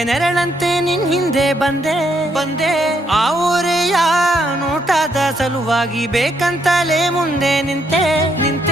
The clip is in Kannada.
ನೆರಳಂತೆ ನಿನ್ ಹಿಂದೆ ಬಂದೆ ಆ ಊರೆಯ ನೋಟದ ಸಲುವಾಗಿ ಬೇಕಂತಲೇ ಮುಂದೆ ನಿಂತೆ